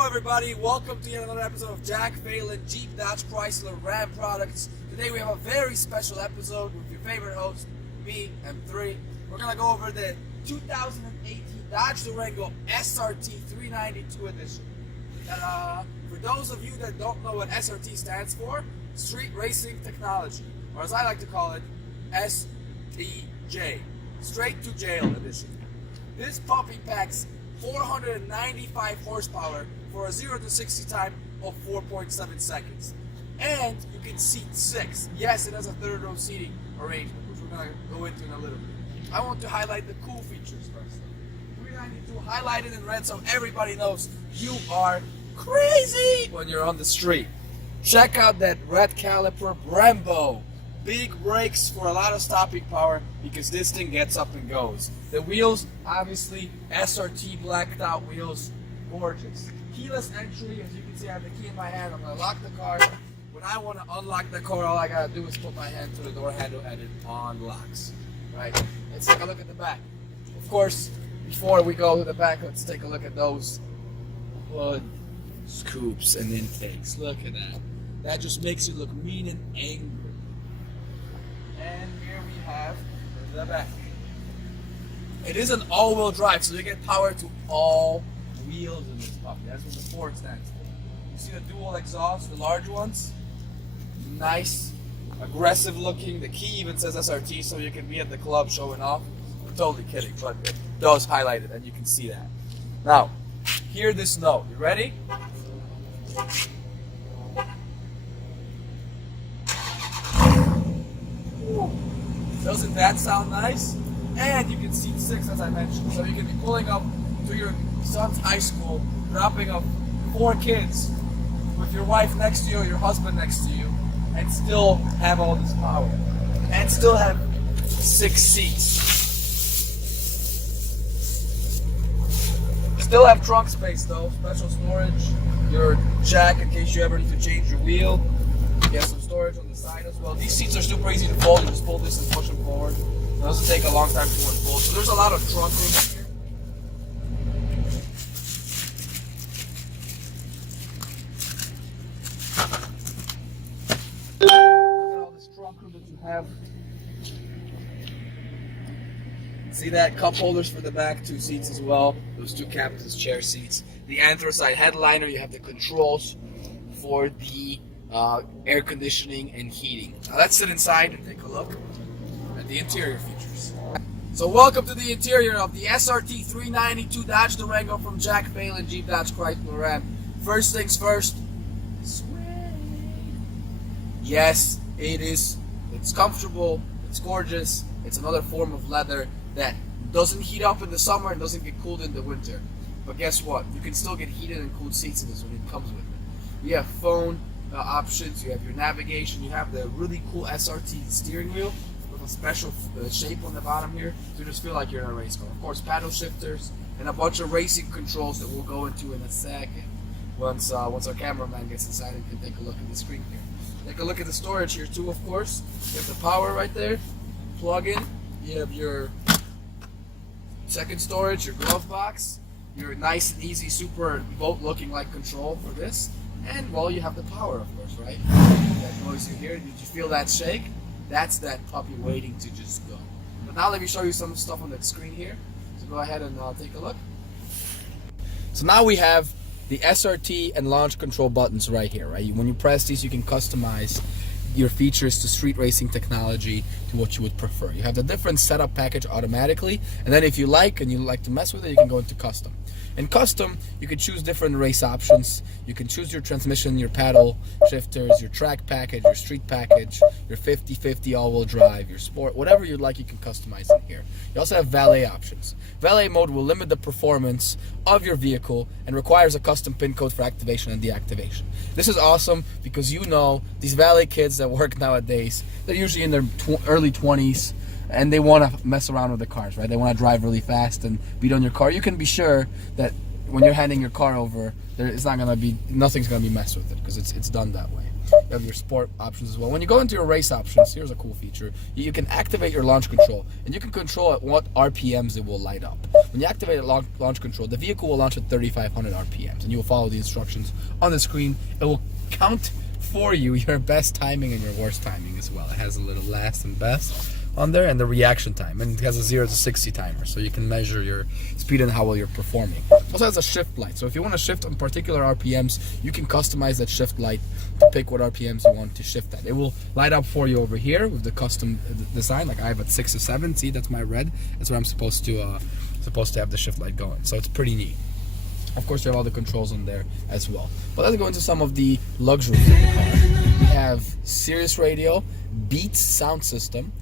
Hello everybody, welcome to yet another episode of Jack Phelan Jeep Dodge Chrysler Ram Products. Today we have a very special episode with your favorite host, me, M3. We're going to go over the 2018 Dodge Durango SRT 392 edition. And, for those of you that don't know what SRT stands for, Street Racing Technology, or as I like to call it, STJ, Straight to Jail edition. This puppy packs 495 horsepower for a 0 to 60 time of 4.7 seconds. And you can seat 6. Yes, it has a third row seating arrangement, which we're going to go into in a little bit. I want to highlight the cool features first. 392 highlighted in red so everybody knows you are crazy when you're on the street. Check out that red caliper Brembo. Big brakes for a lot of stopping power because this thing gets up and goes. The wheels, obviously, SRT blacked out wheels, gorgeous. Keyless entry, as you can see, I have the key in my hand. I'm going to lock the car. When I want to unlock the car, all I got to do is put my hand to the door handle and it unlocks. Right? Let's take a look at the back. Of course, before we go to the back, let's take a look at those hood scoops and intakes. Look at that. That just makes you look mean and angry. And here we have the back. It is an all-wheel drive, so you get power to all wheels in this puppy. That's what the Ford stands for. You see the dual exhaust, the large ones? Nice, aggressive looking. The key even says SRT, so you can be at the club showing off. I'm totally kidding, but it does highlight it, and you can see that. Now, hear this note. You ready? Doesn't that sound nice? And you can seat 6, as I mentioned. So you can be pulling up to your son's high school, dropping off 4 kids with your wife next to you or your husband next to you, and still have all this power. And still have 6 seats. Still have trunk space though, special storage, your jack in case you ever need to change your wheel. You have some storage on the side as well. These seats are super easy to fold. You just fold this and push them forward. It doesn't take a long time to unfold. So there's a lot of trunk room here. Look at all this trunk room that you have. See that? Cup holders for the back, 2 seats as well. Those 2 captain's chair seats. The anthracite headliner, you have the controls for the air conditioning and heating. Now let's sit inside and take a look at the interior features. So welcome to the interior of the SRT 392 Dodge Durango from Jack Phelan Jeep Dodge Chrysler Ram. First things first, yes, it is. It's comfortable, it's gorgeous, it's another form of leather that doesn't heat up in the summer and doesn't get cooled in the winter. But guess what? You can still get heated and cooled seats in this when it comes with it. You have phone options, you have your navigation, you have the really cool SRT steering wheel with a special shape on the bottom here to just feel like you're in a race car. Of course, paddle shifters and a bunch of racing controls that we'll go into in a second once our cameraman gets inside and can take a look at the screen here. Take a look at the storage here too, of course. You have the power right there, plug in, you have your second storage, your glove box, your nice and easy super boat looking like control for this. And, well, you have the power, of course, right? That noise you hear, did you feel that shake? That's that puppy waiting to just go. But now let me show you some stuff on the screen here. So go ahead and take a look. So now we have the Srt and Launch Control buttons right here, right? When you press these, you can customize your features to street racing technology to what you would prefer. You have the different setup package automatically, and then if you like to mess with it, you can go into custom. In custom, you can choose different race options. You can choose your transmission, your paddle shifters, your track package, your street package, your 50/50 all-wheel drive, your sport, whatever you'd like, you can customize in here. You also have valet options. Valet mode will limit the performance of your vehicle and requires a custom PIN code for activation and deactivation. This is awesome because you know these valet kids that work nowadays, they're usually in their early 20s. And they want to mess around with the cars, right? They want to drive really fast and beat on your car. You can be sure that when you're handing your car over, nothing's going to be messed with it because it's done that way. You have your sport options as well. When you go into your race options, here's a cool feature. You can activate your launch control, and you can control at what RPMs it will light up. When you activate launch control, the vehicle will launch at 3,500 RPMs, and you will follow the instructions on the screen. It will count for you your best timing and your worst timing as well. It has a little last and best on there, and the reaction time, and it has a 0 to 60 timer, so you can measure your speed and how well you're performing. It also has a shift light, so if you want to shift on particular RPMs, you can customize that shift light to pick what RPMs you want to shift at. It will light up for you over here with the custom design. Like I have at 6 or 7. See, that's my red. That's where I'm supposed to have the shift light going. So it's pretty neat. Of course, you have all the controls on there as well. But let's go into some of the luxuries of the car. We have Sirius radio, Beats sound system,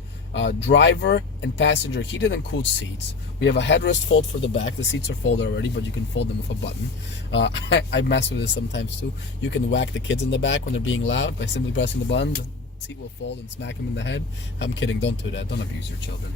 driver and passenger heated and cooled seats. We have a headrest fold for the back. The seats are folded already, but you can fold them with a button. I mess with this sometimes too. You can whack the kids in the back when they're being loud by simply pressing the button. The seat will fold and smack them in the head. I'm kidding, don't do that. Don't abuse your children.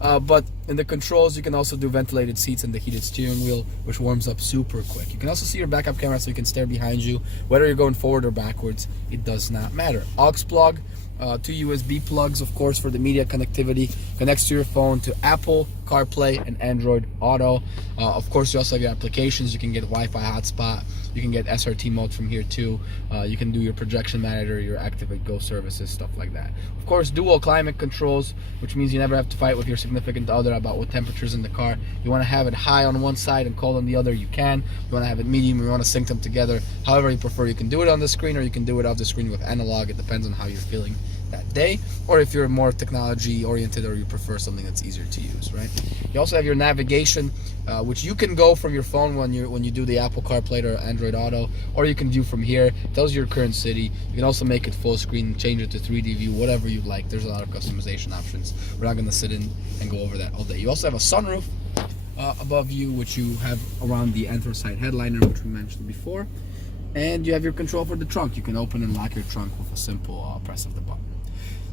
But in the controls, you can also do ventilated seats and the heated steering wheel, which warms up super quick. You can also see your backup camera, so you can stare behind you. Whether you're going forward or backwards, it does not matter. Aux plug, 2 USB plugs, of course, for the media connectivity. Connects to your phone, to Apple CarPlay and Android Auto. Of course, you also have your applications. You can get Wi-Fi hotspot. You can get SRT mode from here too. You can do your projection manager, your Activate Go services, stuff like that. Of course, dual climate controls, which means you never have to fight with your significant other about what temperatures in the car. You want to have it high on one side and cold on the other, you can. You want to have it medium, you want to sync them together. However you prefer, you can do it on the screen or you can do it off the screen with analog. It depends on how you're feeling that day, or if you're more technology oriented or you prefer something that's easier to use, right? You also have your navigation, which you can go from your phone when you do the Apple CarPlay or Android Auto, or you can view from here. It tells you your current city. You can also make it full screen, change it to 3D view, whatever you'd like. There's a lot of customization options. We're not going to sit in and go over that all day. You also have a sunroof above you, which you have around the anthracite headliner, which we mentioned before. And you have your control for the trunk. You can open and lock your trunk with a simple press of the button.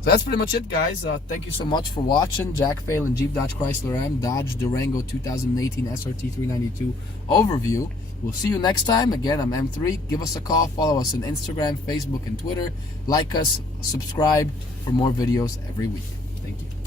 So that's pretty much it, guys. Thank you so much for watching. Jack Phelan, Jeep, Dodge, Chrysler, Ram, Dodge Durango 2018 SRT 392 overview. We'll see you next time. Again, I'm M3. Give us a call. Follow us on Instagram, Facebook, and Twitter. Like us, subscribe for more videos every week. Thank you.